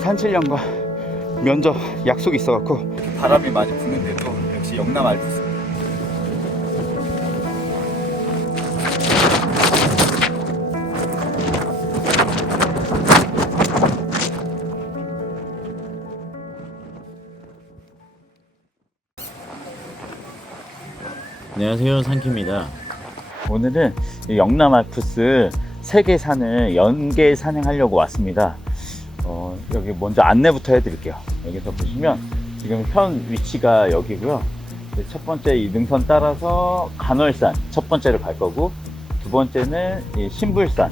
산칠령과 면접 약속이 있어갖고 바람이 많이 부는데도 역시 영남 알프스 안녕하세요 산키입니다 오늘은 이 영남 알프스 세계 산을 연계 산행하려고 왔습니다. 어, 여기 먼저 안내부터 해드릴게요. 여기서 보시면 지금 현 위치가 여기고요. 첫 번째 이 능선 따라서 간월산 첫 번째를 갈 거고 두 번째는 이 신불산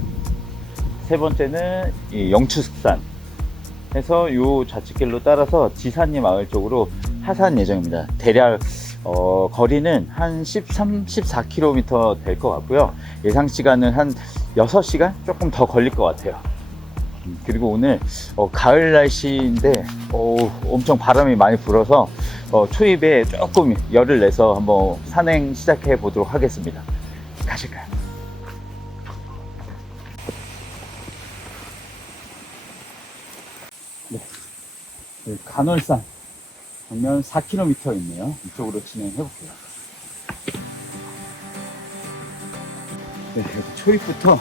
세 번째는 이 영추산 해서 요 좌측길로 따라서 지산리 마을 쪽으로 하산 예정입니다. 대략 어, 거리는 한 13, 14km 될 것 같고요. 예상 시간은 한 6시간 조금 더 걸릴 것 같아요. 음, 그리고 오늘 어, 가을 날씨인데 어, 엄청 바람이 많이 불어서 어, 초입에 조금 열을 내서 한번 산행 시작해 보도록 하겠습니다. 가실까요? 네. 그 간월산 보면 4km 있네요. 이쪽으로 진행해 볼게요. 네, 초입부터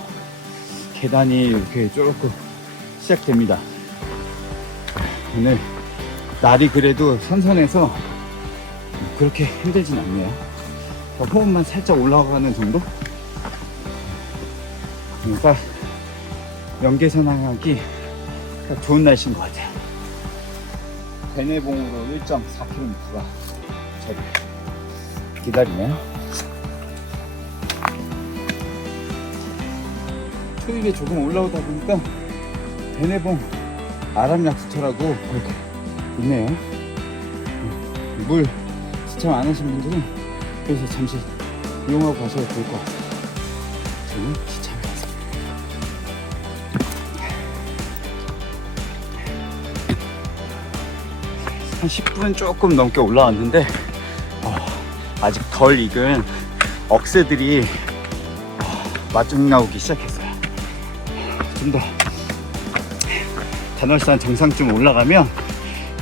계단이 이렇게 조금 시작됩니다. 오늘 날이 그래도 선선해서 그렇게 힘들진 않네요. 호흡만 살짝 올라가는 정도? 그러니까 연계선 항하기 딱 좋은 날씨인 것 같아요. 베네봉으로 1.4km가 저기 기다리네요. 초입에 조금 올라오다 보니까 베네봉 아람 약수터라고 이렇게 있네요. 물 시청 안 하신 분들은 여기서 잠시 이용하고 가셔도 될 것 같아요. 저는 시청을 했습니다. 한 10분 조금 넘게 올라왔는데 어, 아직 덜 익은 억새들이 어, 마중 나오기 시작했어요. 좀더 단월산 정상쯤 올라가면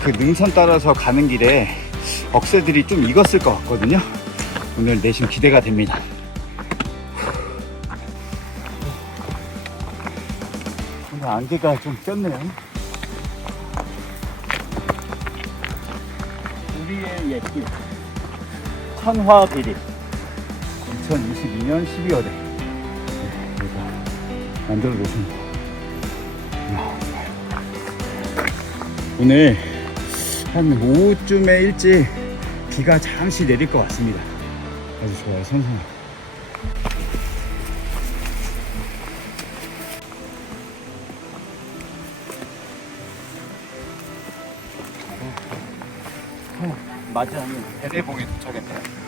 그 능선 따라서 가는 길에 억새들이 좀 익었을 것 같거든요. 오늘 내심 기대가 됩니다. 오늘 안개가 좀 꼈네요. 우리의 옛길 천화비리 2022년 12월에 만들어 놓습니다. 오늘 한 오후쯤에 일찍 비가 잠시 내릴 것 같습니다. 아주 좋아요, 선선. 맞이하는 베네봉에 도착했네요.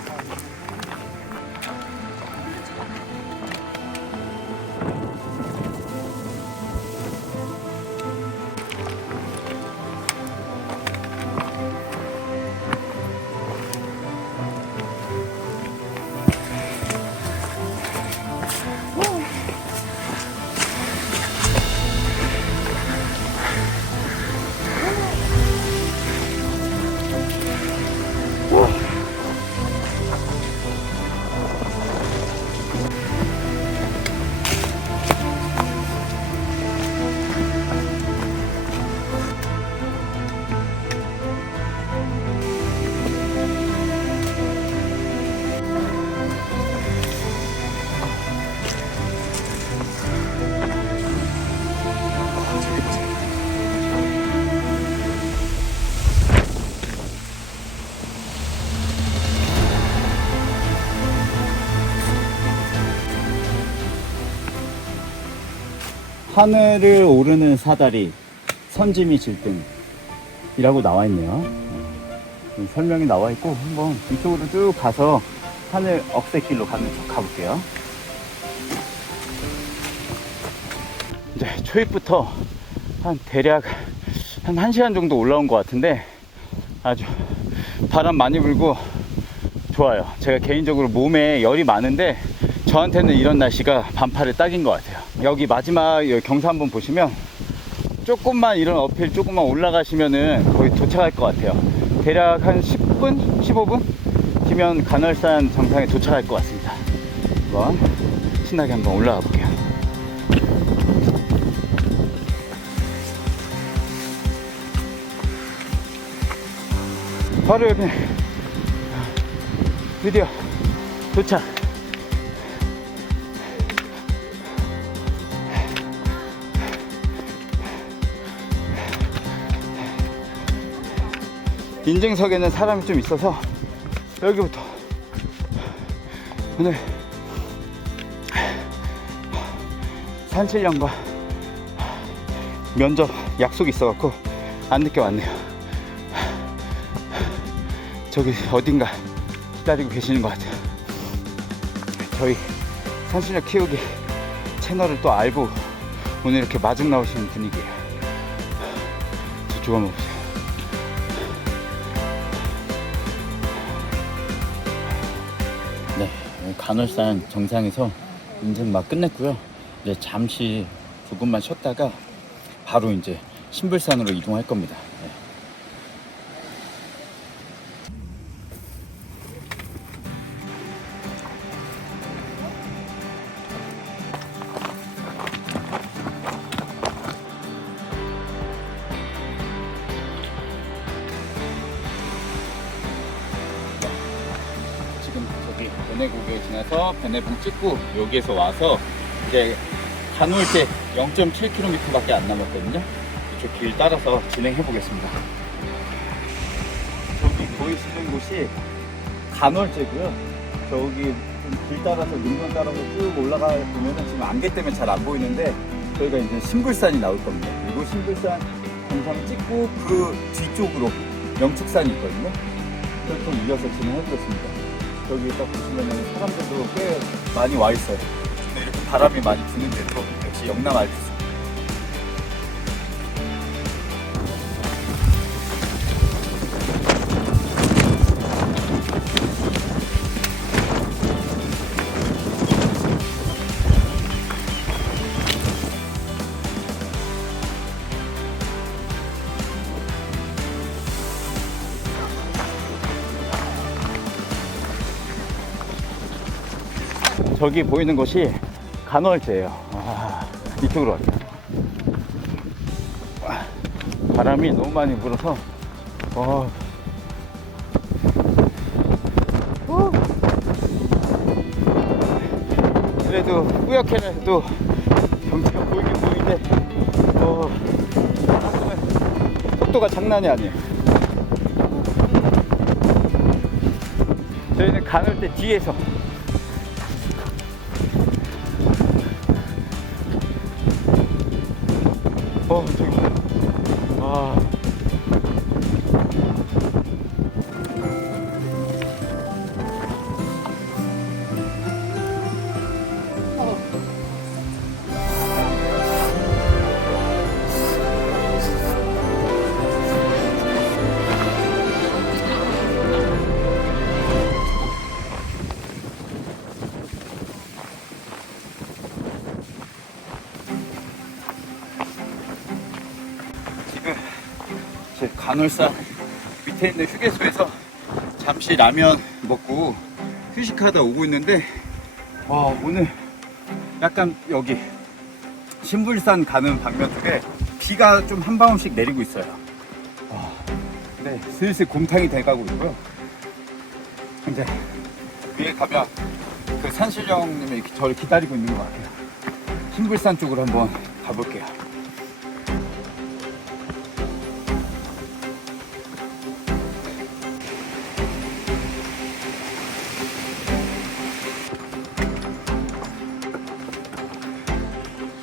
하늘을 오르는 사다리 선지미 질등이라고 나와 있네요. 어, 설명이 나와 있고 한번 이쪽으로 쭉 가서 하늘 억새길로 쪽 가볼게요. 이제 초입부터 한 대략 한 1시간 정도 올라온 것 같은데 아주 바람 많이 불고 좋아요. 제가 개인적으로 몸에 열이 많은데 저한테는 이런 날씨가 반팔에 딱인 것 같아요. 여기 마지막 여기 경사 한번 보시면 조금만 이런 어필 조금만 올라가시면은 거의 도착할 것 같아요. 대략 한 10분, 15분 뒤면 간월산 정상에 도착할 것 같습니다. 한번 신나게 한번 올라가 볼게요. 바로 여기 드디어 도착. 인증석에는 사람이 좀 있어서 여기부터 오늘 산칠령과 면접 약속이 있어갖고 안 늦게 왔네요. 저기 어딘가 기다리고 계시는 것 같아요. 저희 산신령 키우기 채널을 또 알고 오늘 이렇게 마중 나오시는 분위기예요. 저쪽 한번 보세요. 간월산 정상에서 인증 막 끝냈고요. 이제 잠시 조금만 쉬었다가 바로 이제 신불산으로 이동할 겁니다. 변해고개 지나서 변해봉 찍고 여기에서 와서 이제 간월대 0.7km밖에 안 남았거든요. 이쪽 길 따라서 진행해 보겠습니다. 저기 보이시는 곳이 간월제고요. 저기 길 따라서 능선 따라서 쭉 올라가 보면은 지금 안개 때문에 잘 안 보이는데 저희가 이제 신불산이 나올 겁니다. 그리고 신불산 정상 찍고 그 뒤쪽으로 영축산이 있거든요. 그렇게 이어서 진행해 보겠습니다. 여기 딱 보시면은 사람들도 꽤 많이 와 있어요. 근데 이렇게 바람이 많이 부는 데도 역시 영남 알프스. 저기 보이는 곳이 간월제예요. 아, 이쪽으로 갈게요. 와, 바람이 너무 많이 불어서 어. 후. 그래도 뿌옇게는 해도 경치가 보이긴 보이는데 어, 속도가 장난이 아니에요. 저희는 간월대 뒤에서 간월산 밑에 있는 휴게소에서 잠시 라면 먹고 휴식하다 오고 있는데 와 오늘 약간 여기 신불산 가는 방면 쪽에 비가 좀 한 방울씩 내리고 있어요. 와, 근데 슬슬 곰탕이 돼가고 있고요. 이제 위에 가면 그 산신령님이 이렇게 저를 기다리고 있는 것 같아요. 신불산 쪽으로 한번 가볼게요.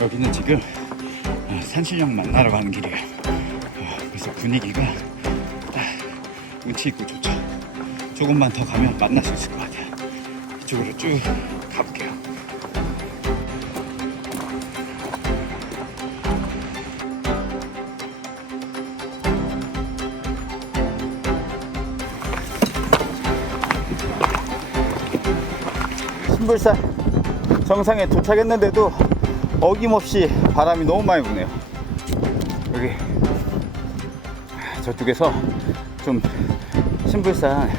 여기는 지금 어, 산신령 만나러 가는 길이에요. 어, 그래서 분위기가 아, 운치 있고 좋죠. 조금만 더 가면 만날 수 있을 것 같아요. 이쪽으로 쭉 가볼게요. 신불산 정상에 도착했는데도 어김없이 바람이 너무 많이 부네요. 여기 저쪽에서 좀 신불산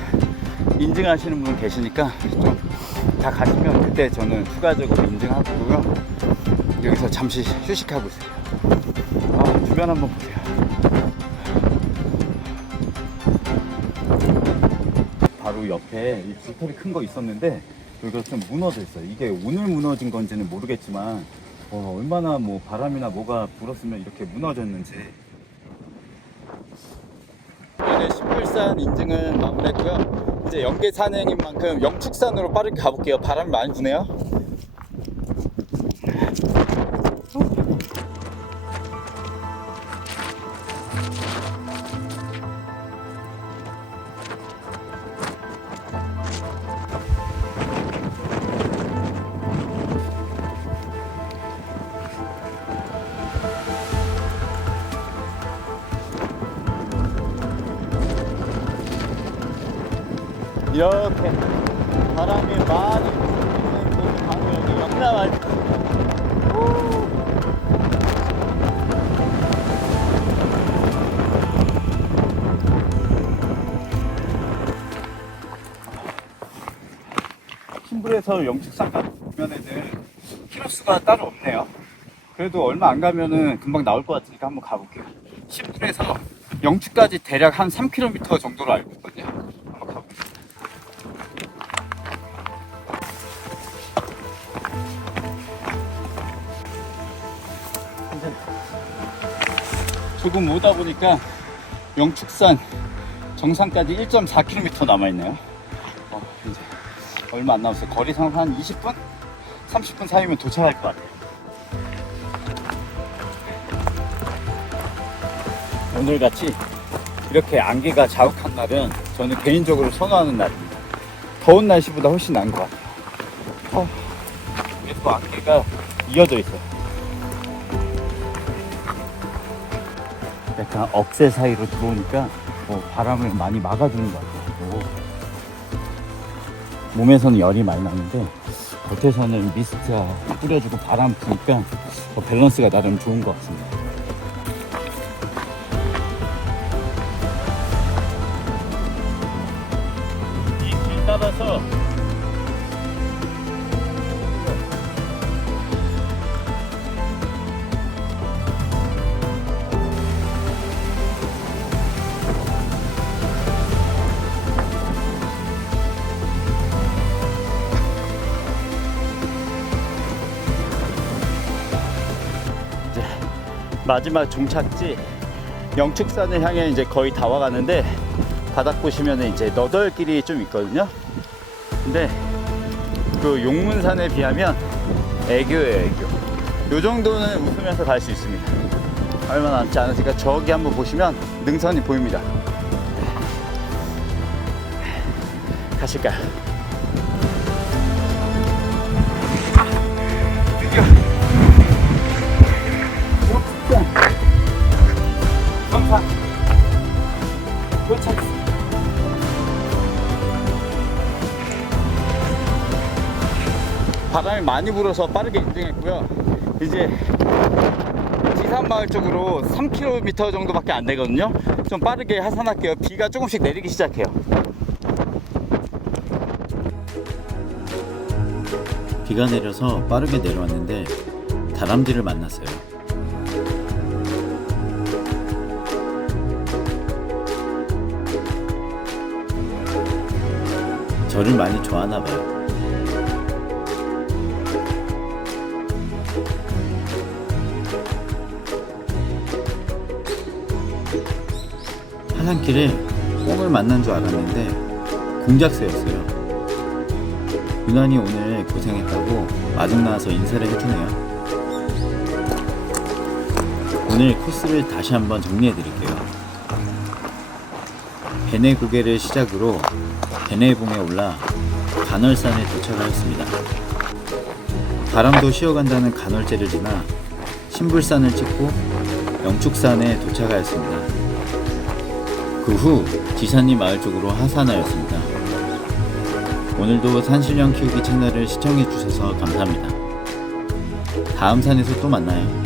인증하시는 분 계시니까 좀 다 가시면 그때 저는 추가적으로 인증하고요. 여기서 잠시 휴식하고 있어요. 아, 주변 한번 보세요. 바로 옆에 이 불털이 큰 거 있었는데 여기가 좀 무너져 있어요. 이게 오늘 무너진 건지는 모르겠지만 어, 얼마나 뭐 바람이나 뭐가 불었으면 이렇게 무너졌는지. 이번에 신불산 인증은 마무리했고요. 이제 연계 산행인 만큼 영축산으로 빠르게 가볼게요. 바람이 많이 부네요. 이렇게 바람이 많이 부는 곳이 바로 여기 영남알 신불에서 영축산 가면에는 키로수가 따로 없네요. 그래도 얼마 안 가면은 금방 나올 것 같으니까 한번 가볼게요. 신불에서 영축까지 대략 한 3km 정도로 알고 있거든요. 조금 오다 보니까 영축산 정상까지 1.4km 남아있네요. 어, 이제 얼마 안 남았어요. 거리상 한 20분? 30분 사이면 도착할 것 같아요. 오늘 같이 이렇게 안개가 자욱한 날은 저는 개인적으로 선호하는 날입니다. 더운 날씨보다 훨씬 나은 것 같아요. 어, 또 안개가 이어져 있어요. 약간 억새 사이로 들어오니까 뭐 바람을 많이 막아주는 것 같아요. 오. 몸에서는 열이 많이 나는데 겉에서는 미스트가 뿌려주고 바람 부니까 더 밸런스가 나름 좋은 것 같습니다. 마지막 종착지 영축산을 향해 이제 거의 다 와가는데 바닥 보시면 이제 너덜길이 좀 있거든요. 근데 그 용문산에 비하면 애교예요, 애교. 요 정도는 웃으면서 갈 수 있습니다. 얼마 남지 않으니까 저기 한번 보시면 능선이 보입니다. 가실까요? 바람이 많이 불어서 빠르게 인증했고요. 이제 지산마을 쪽으로 3km 정도밖에 안 되거든요. 좀 빠르게 하산할게요. 비가 조금씩 내리기 시작해요. 비가 내려서 빠르게 내려왔는데 다람쥐를 만났어요. 저를 많이 좋아하나 봐요. 하산길에 꽁을 만난 줄 알았는데 공작새였어요. 유난히 오늘 고생했다고 마중 나와서 인사를 해주네요. 오늘 코스를 다시 한번 정리해 드릴게요. 베네 고개를 시작으로 베네봉에 올라 간월산에 도착하였습니다. 바람도 쉬어간다는 간월제를 지나 신불산을 찍고 영축산에 도착하였습니다. 그 후 지산리 마을 쪽으로 하산하였습니다. 오늘도 산신령 키우기 채널을 시청해 주셔서 감사합니다. 다음 산에서 또 만나요.